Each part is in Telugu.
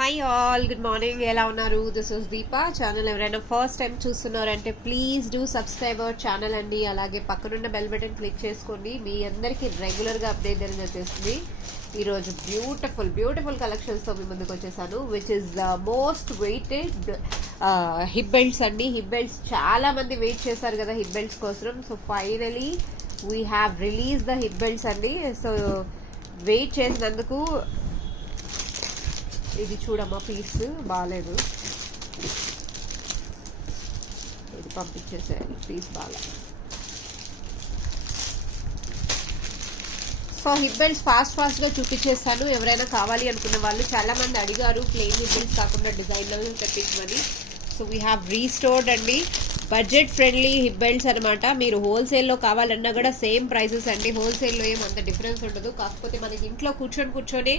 Hi all, good morning. ఎలా ఉన్నారు? This is Deepa. ఛానల్ ఎవరైనా ఫస్ట్ టైం చూస్తున్నారంటే please do subscribe our channel అండి. అలాగే పక్కనున్న బెల్ బటన్ క్లిక్ చేసుకోండి. మీ అందరికీ రెగ్యులర్గా అప్డేట్ అనేది వచ్చేస్తుంది. ఈరోజు బ్యూటిఫుల్ కలెక్షన్స్తో మీ ముందుకు వచ్చేసాను, which is most weighted hip belts అండి. హిప్ బెల్ట్స్ చాలా మంది వెయిట్ చేశారు కదా హిప్ బెల్ట్స్ కోసం. So finally we have release the hip belts అండి. సో వెయిట్ చేసినందుకు ఇది చూడమ్మా, పీస్ బాగాలేదు, ఇది పంపించేసేయాలి, పీస్ బాగా. సో హిప్ బెల్ట్స్ ఫాస్ట్గా చూపించేస్తాను. ఎవరైనా కావాలి అనుకున్న వాళ్ళు చాలా మంది అడిగారు ప్లెయిన్ హిప్ బెల్ట్స్ కాకుండా డిజైనర్ తెప్పించమని. సో వీ హ్యావ్ రీస్టోర్డ్ అండి. బడ్జెట్ ఫ్రెండ్లీ హిప్ బెల్ట్స్ అనమాట. మీరు హోల్సేల్లో కావాలన్నా కూడా సేమ్ ప్రైజెస్ అండి. హోల్సేల్లో ఏం అంత డిఫరెన్స్ ఉండదు. కాకపోతే మనకి ఇంట్లో కూర్చొని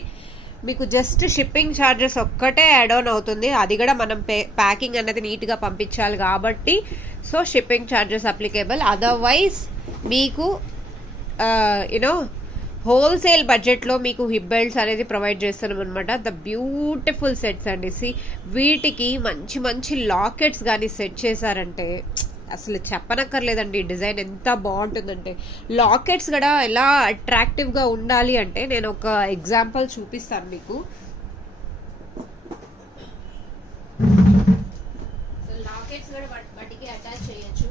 మీకు జస్ట్ షిప్పింగ్ ఛార్జెస్ ఒక్కటే యాడ్ ఆన్ అవుతుంది. అది కూడా మనం ప్యాకింగ్ అనేది నీట్గా పంపించాలి కాబట్టి so shipping charges applicable. Otherwise మీకు యూనో హోల్సేల్ బడ్జెట్లో మీకు హిప్ బెల్ట్స్ అనేది ప్రొవైడ్ చేస్తున్నాం అనమాట. ద బ్యూటిఫుల్ సెట్స్ అండి. వీటికి మంచి లాకెట్స్ కానీ సెట్ చేశారంటే అసలు చెప్పనక్కర్లేదండి. డిజైన్ ఎంత బాగుంటుందంటే, లాకెట్స్ కూడా ఎలా అట్రాక్టివ్గా ఉండాలి అంటే నేను ఒక ఎగ్జాంపుల్ చూపిస్తాను మీకు. లాకెట్స్ కూడా వాటికి అటాచ్ చేయొచ్చు.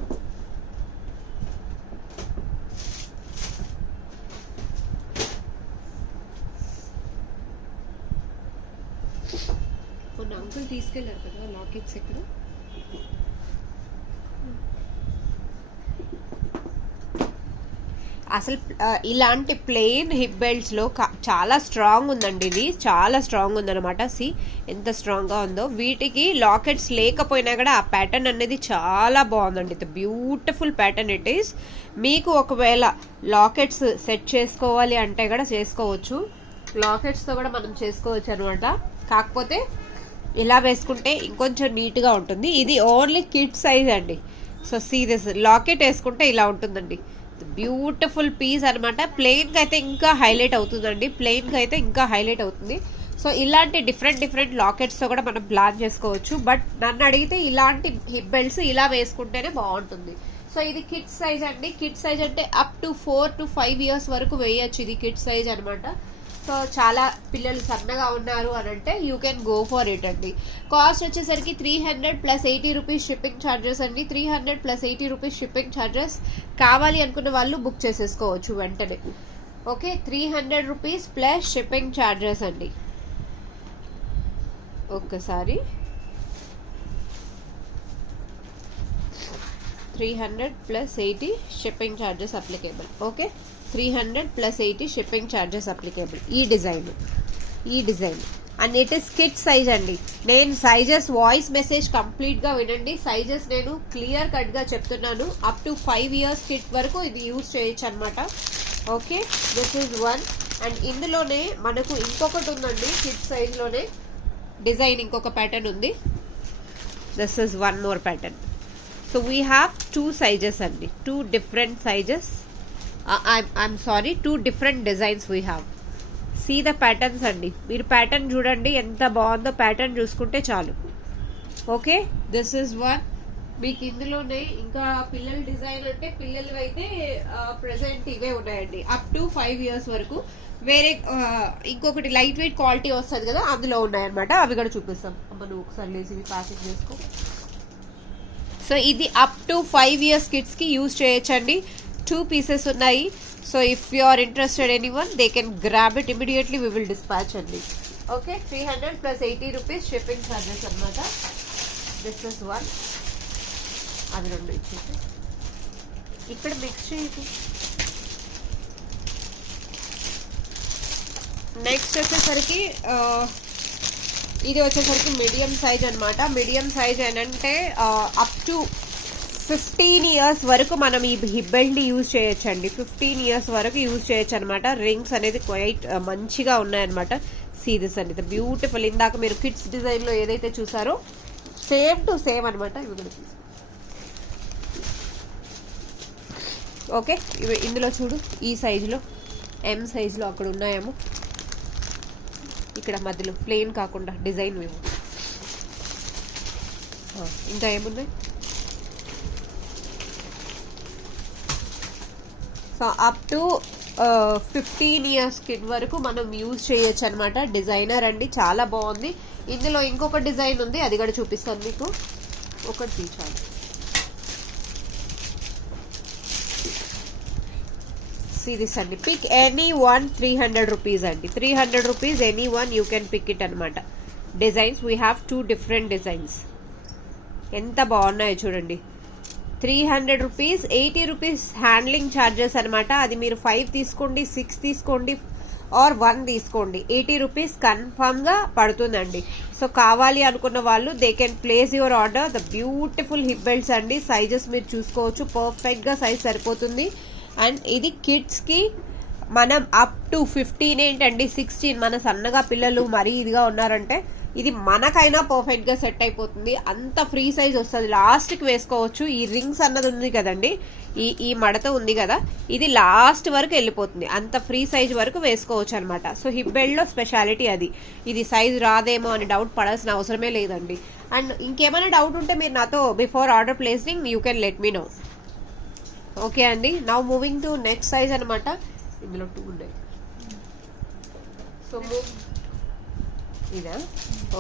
మొన్న అంకుల్ తీసుకెళ్లారు కదా లాకెట్స్ ఇక్కడ. అసలు ఇలాంటి ప్లెయిన్ హిప్ బెల్ట్స్ లో చాలా స్ట్రాంగ్ ఉందండి. ఇది చాలా స్ట్రాంగ్ ఉందన్నమాట. ఎంత స్ట్రాంగ్ గా ఉందో. వీటికి లాకెట్స్ లేకపోయినా కూడా ఆ ప్యాటర్న్ అనేది చాలా బాగుందండి. ఇది బ్యూటిఫుల్ ప్యాటర్న్ ఇట్ ఈస్. మీకు ఒకవేళ లాకెట్స్ సెట్ చేసుకోవాలి అంటే కూడా చేసుకోవచ్చు. లాకెట్స్ తో కూడా మనం చేసుకోవచ్చు అనమాట. కాకపోతే ఇలా వేసుకుంటే ఇంకొంచెం నీట్ గా ఉంటుంది. ఇది ఓన్లీ కిడ్ సైజ్ అండి. సో దిస్ లాకెట్ వేసుకుంటే ఇలా ఉంటుందండి. బ్యూటిఫుల్ పీస్ అనమాట. ప్లెయిన్ గా అయితే ఇంకా హైలైట్ అవుతుందండి. సో ఇలాంటి డిఫరెంట్ లాకెట్స్ తో కూడా మనం ప్లాన్ చేసుకోవచ్చు. బట్ నన్ను అడిగితే ఇలాంటి హిప్ బెల్ట్స్ ఇలా వేసుకుంటేనే బాగుంటుంది. సో ఇది కిడ్ సైజ్ అండి. కిడ్ సైజ్ అంటే అప్ టు 4 to 5 years వరకు వేయచ్చు. ఇది కిడ్ సైజ్ అనమాట. సో చాలా పిల్లలు సన్నగా ఉన్నారు అని అంటే you can go for it అండి. కాస్ట్ వచ్చేసరికి 300 + 80 రూపీస్ షిప్పింగ్ ఛార్జెస్ అండి. 300 + 80 రూపీస్ షిప్పింగ్ ఛార్జెస్. కావాలి అనుకున్న వాళ్ళు బుక్ చేసేసుకోవచ్చు వెంటనే. Okay, 300 rupees plus shipping charges అండి. ఒక్కసారి 300 + 80 shipping charges applicable. Okay, 300 + 80 shipping charges applicable. ఈ design and it is kid size అండి. నేను సైజెస్ వాయిస్ మెసేజ్ కంప్లీట్ గా వినండి. సైజెస్ నేను క్లియర్ కట్ గా చెప్తున్నాను. అప్ టు 5 years కిడ్ వరకు ఇది యూజ్ చేయొచ్చు అనమాట. Okay, this is one. And ఇందులోనే మనకు ఇంకొకటి ఉందండి. కిడ్ సైజ్ లోనే డిజైన్ ఇంకొక ప్యాటర్న్ ఉంది. This is one more pattern. So we have 2 sizes అండి. 2 different sizes. I'm sorry, 2 different designs we have. See the patterns అండి. మీరు ప్యాటర్న్ చూడండి ఎంత బాగుందో. ప్యాటర్న్ చూసుకుంటే చాలు. Okay, this is one. మీకు ఇందులోనే ఇంకా పిల్లల డిజైన్ అంటే పిల్లలు అయితే ప్రెసెంట్ ఇవే ఉన్నాయండి. అప్ టు 5 years వరకు. వేరే ఇంకొకటి లైట్ వెయిట్ క్వాలిటీ వస్తుంది కదా, అందులో ఉన్నాయన్నమాట. అవి కూడా చూపిస్తాం. మనం ఒకసారి లేసి ఇవి ప్యాకింగ్ చేసుకో. సో ఇది అప్ టు 5 years కిడ్స్ కి యూజ్ చేయొచ్చండి. 2 pieces ఉన్నాయి. So if you are interested anyone they can grab it immediately. We will dispatch అండి. ఓకే, 300 + 80 రూపీస్ షిప్పింగ్ ఛార్జెస్ అనమాట. This is one. అది 2 ఇచ్చేసి ఇక్కడ మిక్స్ చేయదు. నెక్స్ట్ వచ్చేసరికి ఇది వచ్చేసరికి మీడియం సైజ్ అనమాట. మీడియం సైజ్ ఏంటంటే అప్ టు 15 years వరకు మనం ఈ హిప్ బెల్ట్ ని యూజ్ చేయొచ్చండి. 15 years వరకు యూజ్ చేయొచ్చు అనమాట. రింగ్స్ అనేది క్వైట్ మంచిగా ఉన్నాయన్నమాట. సీరియస్ అండి, ఇది బ్యూటిఫుల్. ఇందాక మీరు కిడ్స్ డిజైన్ లో ఏదైతే చూసారో సేమ్ టు సేమ్ అనమాట. ఓకే, ఇందులో చూడు, ఈ సైజులో M సైజులో అక్కడ ఉన్నాయేమో. ఇక్కడ మధ్యలో ప్లెయిన్ కాకుండా డిజైన్ మేము. ఇంకా ఏమున్నాయి? So up to 15 years kid వరకు మనం యూజ్ చేయొచ్చు అనమాట. డిజైనర్ అండి, చాలా బాగుంది. ఇందులో ఇంకొక డిజైన్ ఉంది, అది కూడా చూపిస్తాను మీకు. ఒకటి తీసాను. సిరీస్ అండి, పిక్ ఎనీ వన్ 300 rupees అండి. 300 rupees any one you can pick it అనమాట. Designs we have 2 different designs. ఎంత బాగున్నాయో చూడండి. 300 rupees, 80 rupees హ్యాండ్లింగ్ ఛార్జెస్ అనమాట. అది మీరు 5 తీసుకోండి, 6 తీసుకోండి ఆర్ 1 తీసుకోండి, 80 rupees కన్ఫర్మ్ గా పడుతుందండి. సో కావాలి అనుకున్న వాళ్ళు they can place your order. The beautiful hip belts అండి. సైజెస్ మీరు చూసుకోవచ్చు, పర్ఫెక్ట్ గా సైజ్ సరిపోతుంది. అండ్ ఇది కిడ్స్ కి మనం అప్ టు 15 ఏంటండి 16 మన సన్నగా పిల్లలు మరీ ఇదిగా ఉన్నారంటే ఇది మనకైనా పర్ఫెక్ట్ గా సెట్ అయిపోతుంది. అంత ఫ్రీ సైజ్ వస్తుంది, లాస్ట్ కి వేసుకోవచ్చు. ఈ రింగ్స్ అన్నది ఉంది కదండి, ఈ మడత ఉంది కదా, ఇది లాస్ట్ వరకు వెళ్ళిపోతుంది. అంత ఫ్రీ సైజ్ వరకు వేసుకోవచ్చు అనమాట. సో హిప్ బెల్ట్ లో స్పెషాలిటీ అది. ఇది సైజ్ రాదేమో అని డౌట్ పడాల్సిన అవసరమే లేదండి. అండ్ ఇంకేమైనా డౌట్ ఉంటే మీరు నాతో before order placing you can let me know. Okay అండి, now moving to next size అనమాట. ఇందులో 2 ఉన్నాయి. సో ఇదా?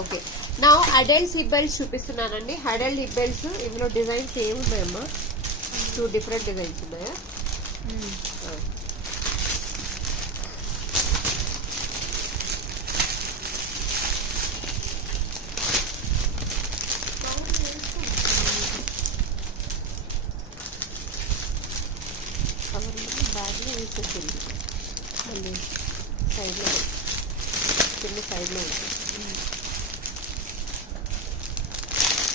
ఓకే, నా అడల్ట్ హిప్ బెల్ట్స్ చూపిస్తున్నానండి. అడల్ట్ హిప్ బెల్ట్స్ ఇందులో డిజైన్స్ ఏమున్నాయమ్మా? 2 different డిజైన్స్ ఉన్నాయా? బ్యాగ్లో వేసేసింది, మళ్ళీ సైడ్లో కింద సైడ్లో ఉంటుంది.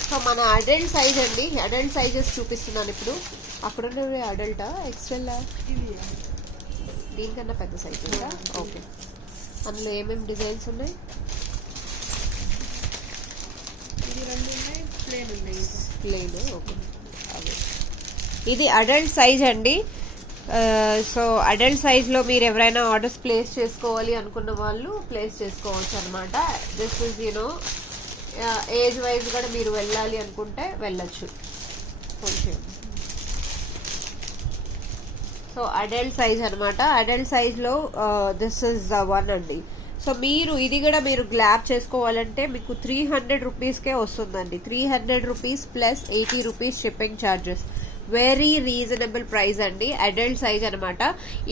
సో మన అడల్ట్ సైజ్ అండి, అడల్ట్ సైజెస్ చూపిస్తున్నాను ఇప్పుడు. అప్పుడున్న అడల్టా ఎక్స్ఎల్? దీనికన్నా పెద్ద సైజ్ ఉందా? ఓకే, అందులో ఏమేమి డిజైన్స్ ఉన్నాయి? ప్లేన్. ఓకే, అదే ఇది అడల్ట్ సైజ్ అండి. సో అడల్ట్ సైజ్లో మీరు ఎవరైనా ఆర్డర్స్ ప్లేస్ చేసుకోవాలి అనుకున్న వాళ్ళు ప్లేస్ చేసుకోవచ్చు అనమాట. This is you know age wise కూడా మీరు వెళ్ళాలి అనుకుంటే వెళ్ళచ్చు కొంచెం. సో అడల్ట్ సైజ్ అనమాట. అడల్ట్ సైజ్లో దిస్ ఇస్ ద వన్ అండి. సో మీరు ఇది కూడా మీరు గ్లాబ్ చేసుకోవాలంటే మీకు 300 రూపీస్కే వస్తుందండి. 300 rupees plus 80 rupees shipping charges. Very reasonable price అండి. అడల్ట్ సైజ్ అనమాట.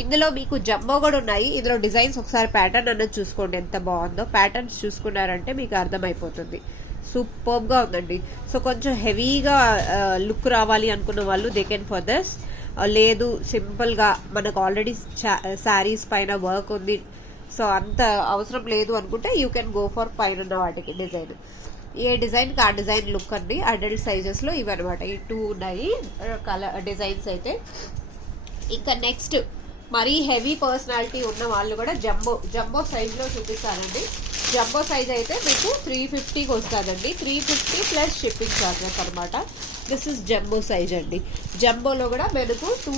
ఇందులో మీకు జంబో కూడా ఉన్నాయి. ఇందులో డిజైన్స్ ఒకసారి ప్యాటర్న్ అన్నది చూసుకోండి ఎంత బాగుందో. ప్యాటర్న్స్ చూసుకున్నారంటే మీకు అర్థమైపోతుంది. సూపర్ గా ఉందండి. సో కొంచెం హెవీగా లుక్ రావాలి అనుకున్న వాళ్ళు దే కెన్ ఫర్ దిస్. లేదు సింపుల్ గా మనకు ఆల్రెడీ శారీస్ పైన వర్క్ ఉంది, సో అంత అవసరం లేదు అనుకుంటే యూ కెన్ గో ఫర్ పైన ఉన్న వాటికి డిజైన్. ఏ డిజైన్ కి ఆ డిజైన్ లుక్ అండి. అడల్ట్ సైజెస్ లో ఇవి అనమాట. ఈ 2 ఉన్నాయి కలర్ డిజైన్స్ అయితే. ఇంకా నెక్స్ట్ మరీ హెవీ పర్సనాలిటీ ఉన్న వాళ్ళు కూడా జంబో సైజ్ లో చూపిస్తానండి. జంబో సైజ్ అయితే మీకు 350కి వస్తుందండి. 350 ప్లస్ షిప్పింగ్ ఛార్జెస్ అనమాట. దిస్ ఇస్ జంబో సైజ్ అండి. జంబోలో కూడా మనకు 2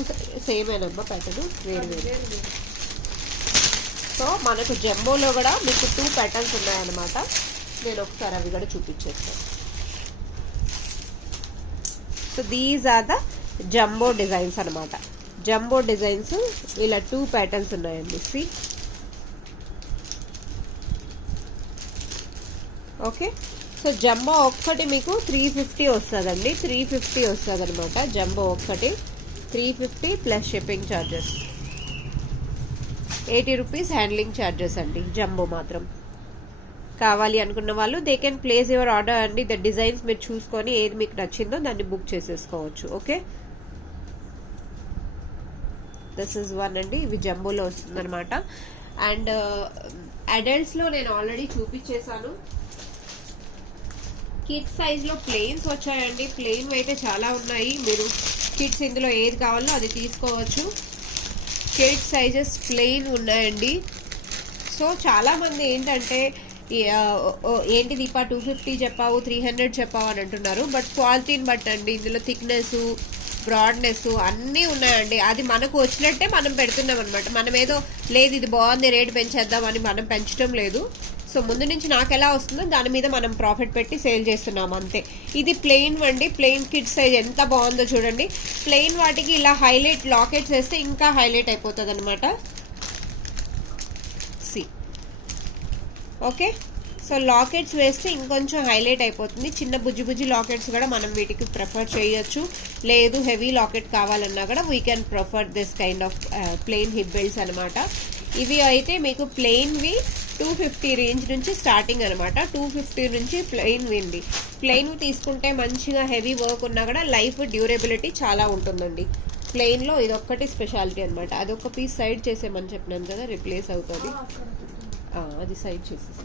సేమ్ ఏనమ్మా ప్యాటర్న్, వేరు. సో మనకు జంబోలో కూడా మీకు 2 ప్యాటర్న్స్ ఉన్నాయన్నమాట. నేను ఒకసారి అవి కూడా చూపించేస్తాను. So these are the jumbo designs అనమాట. జంబో డిజైన్స్ ఇలా 2 ప్యాటర్న్స్ ఉన్నాయండి. C okay. సో జంబో ఒక్కటి మీకు 350 వస్తుందండి. 350 వస్తుంది అనమాట జంబో ఒక్కటి. 350 plus shipping charges. 80 rupees handling charges అండి జంబో మాత్రం. కావాలి అనుకున్న వాళ్ళు they can place your order అండి. ద డిజైన్స్ మీరు చూసుకొని ఏది మీకు నచ్చిందో దాన్ని బుక్ చేసేసుకోవచ్చు. ఓకే, దిస్ ఇస్ వన్ అండి. ఇవి జంబోలో వస్తుంది అనమాట. అండ్ అడల్ట్స్ లో నేను ఆల్రెడీ చూపించేశాను. కిడ్స్ సైజ్ లో ప్లెయిన్స్ వచ్చాయండి. ప్లెయిన్ అయితే చాలా ఉన్నాయి. మీరు కిడ్స్ ఇందులో ఏది కావాలో అది తీసుకోవచ్చు. కిడ్స్ సైజెస్ ప్లెయిన్ ఉన్నాయండి. సో చాలా మంది ఏంటంటే ఏంటి దీపా 250 చెప్పావు 300 చెప్పావు అని అంటున్నారు. బట్ క్వాలిటీని బట్టి అండి. ఇందులో థిక్నెస్, బ్రాడ్నెస్ అన్నీ ఉన్నాయండి. అది మనకు వచ్చినట్టే మనం పెడుతున్నాం అనమాట. మనం ఏదో లేదు ఇది బాగుంది రేటు పెంచేద్దాం అని మనం పెంచడం లేదు. సో ముందు నుంచి నాకు ఎలా వస్తుందో దాని మీద మనం ప్రాఫిట్ పెట్టి సేల్ చేస్తున్నాం అంతే. ఇది ప్లెయిన్ అండి, ప్లెయిన్ కిడ్ సైజ్ ఎంత బాగుందో చూడండి. ప్లెయిన్ వాటికి ఇలా హైలైట్ లాకెట్స్ వేస్తే ఇంకా హైలైట్ అయిపోతుంది అనమాట. సి ఓకే, సో లాకెట్స్ వేస్తే ఇంకొంచెం హైలైట్ అయిపోతుంది. చిన్న బుజ్జి బుజ్జి లాకెట్స్ కూడా మనం వీటికి ప్రిఫర్ చేయొచ్చు. లేదు హెవీ లాకెట్ కావాలన్నా కూడా we can prefer this kind of plain hip belts అనమాట. ఇవి అయితే మీకు ప్లెయిన్వి 250 రేంజ్ నుంచి స్టార్టింగ్ అనమాట. 250 నుంచి ప్లెయిన్ విండి. ప్లెయిన్ తీసుకుంటే మంచిగా హెవీ వర్క్ ఉన్నా కూడా లైఫ్ డ్యూరబిలిటీ చాలా ఉంటుందండి. ప్లెయిన్లో ఇదొక్కటి స్పెషాలిటీ అనమాట. అదొక పీస్ సైడ్ చేసేమని చెప్పినాను కదా, రిప్లేస్ అవుతుంది. అది సైడ్ చేసేసి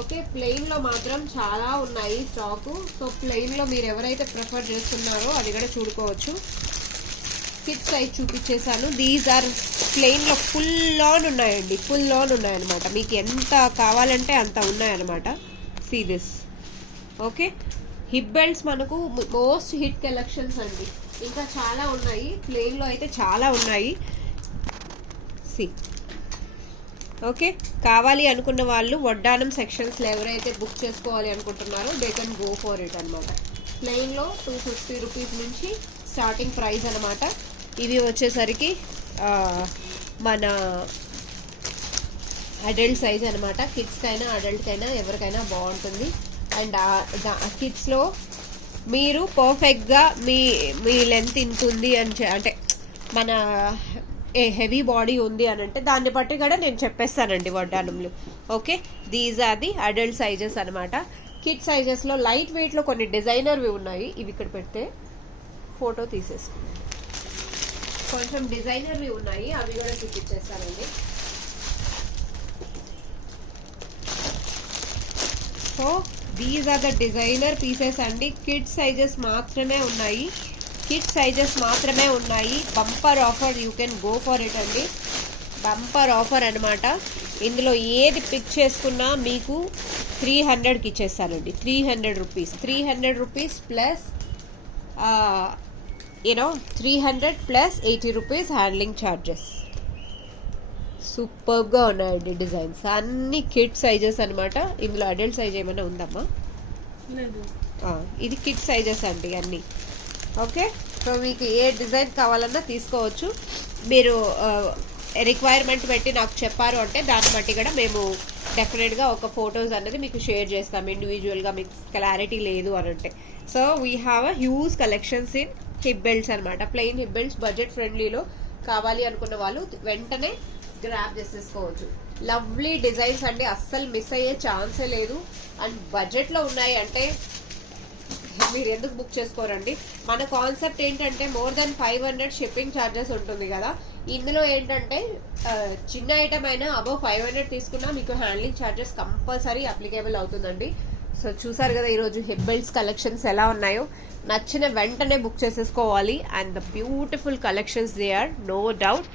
ఓకే. ప్లెయిన్లో మాత్రం చాలా ఉన్నాయి స్టాకు. సో ప్లెయిన్లో మీరు ఎవరైతే ప్రిఫర్ చేస్తున్నారో అది కూడా చూడుకోవచ్చు. కిడ్ సైజ్ చూపించేశాను. దీస్ ఆర్ ప్లెయిన్లో ఫుల్ ఆన్ ఉన్నాయండి, ఫుల్ ఆన్ ఉన్నాయన్నమాట. మీకు ఎంత కావాలంటే అంత ఉన్నాయన్నమాట. See this okay. Hip belts మనకు మోస్ట్ హిట్ కలెక్షన్స్ అండి. ఇంకా చాలా ఉన్నాయి, ప్లెయిన్లో అయితే చాలా ఉన్నాయి. సి ఓకే, కావాలి అనుకున్న వాళ్ళు వడ్డానం సెక్షన్స్లో ఎవరైతే బుక్ చేసుకోవాలి అనుకుంటున్నారో they can go for it అనమాట. ప్లెయిన్లో 250 రూపీస్ నుంచి స్టార్టింగ్ ప్రైస్ అనమాట. ఇవి వచ్చేసరికి మన అడల్ట్ సైజ్ అనమాట. కిడ్స్కైనా అడల్ట్కైనా ఎవరికైనా బాగుంటుంది. అండ్ కిడ్స్లో మీరు పర్ఫెక్ట్గా మీ లెంత్ ఇంతుంది అని అంటే మన హెవీ బాడీ ఉంది అని అంటే దాన్ని బట్టి కూడా నేను చెప్పేస్తానండి వడ్డానంలో. Okay, these are the adult sizes అనమాట. కిడ్ సైజెస్లో లైట్ వెయిట్లో కొన్ని డిజైనర్వి ఉన్నాయి. ఇవి ఇక్కడ పెడితే ఫోటో తీసేసుకున్నాను. కొంచెం డిజైనర్వి ఉన్నాయి, అవి కూడా చూపించేస్తానండి. So these are the designer pieces అండి. కిడ్ సైజెస్ మాత్రమే ఉన్నాయి, కిడ్ సైజెస్ మాత్రమే ఉన్నాయి. Bumper offer, you can go for it అండి. బంపర్ ఆఫర్ అనమాట. ఇందులో ఏది పిక్ చేసుకున్నా మీకు 300కి ఇచ్చేస్తానండి. 300 rupees, 300 rupees plus 300 plus 80 rupees handling charges. సూపర్గా ఉన్నాయండి డిజైన్స్. అన్ని కిడ్ సైజెస్ అనమాట. ఇందులో అడల్ట్ సైజ్ ఏమైనా ఉందమ్మా? ఇది కిడ్ సైజెస్ అండి అన్నీ. ఓకే, సో మీకు ఏ డిజైన్ కావాలన్నా తీసుకోవచ్చు. మీరు రిక్వైర్మెంట్ పెట్టి నాకు చెప్పారు అంటే దాన్ని బట్టి కూడా మేము డెఫినెట్గా ఒక ఫొటోస్ అనేది మీకు షేర్ చేస్తాం ఇండివిజువల్గా, మీకు క్లారిటీ లేదు అని అంటే. So we have a huge collections in hip belts అనమాట. ప్లెయిన్ హిప్ బెల్ట్స్ బడ్జెట్ ఫ్రెండ్లీలో కావాలి అనుకున్న వాళ్ళు వెంటనే గ్రాబ్ చేసేసుకోవచ్చు. లవ్లీ డిజైన్స్ అండి, అస్సలు మిస్ అయ్యే ఛాన్సే లేదు. అండ్ బడ్జెట్లో ఉన్నాయి అంటే మీరు ఎందుకు బుక్ చేసుకోరండి. మన కాన్సెప్ట్ ఏంటంటే మోర్ దెన్ 500 షిప్పింగ్ ఛార్జెస్ ఉంటుంది కదా. ఇందులో ఏంటంటే చిన్న ఐటమ్ అయినా అబౌవ్ 500 తీసుకున్నా మీకు హ్యాండ్లింగ్ ఛార్జెస్ కంపల్సరీ అప్లికేబుల్ అవుతుందండి. సో చూసారు కదా ఈరోజు హిప్ బెల్ట్స్ కలెక్షన్స్ ఎలా ఉన్నాయో. నచ్చిన వెంటనే బుక్ చేసేసుకోవాలి. And the beautiful collections they are, no doubt.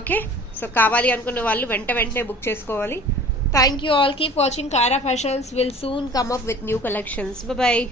Okay, so కావాలి అనుకున్న వాళ్ళు వెంటనే బుక్ చేసుకోవాలి. Thank you all. Keep watching Kyra Fashions. Will soon come up with new collections. Bye bye.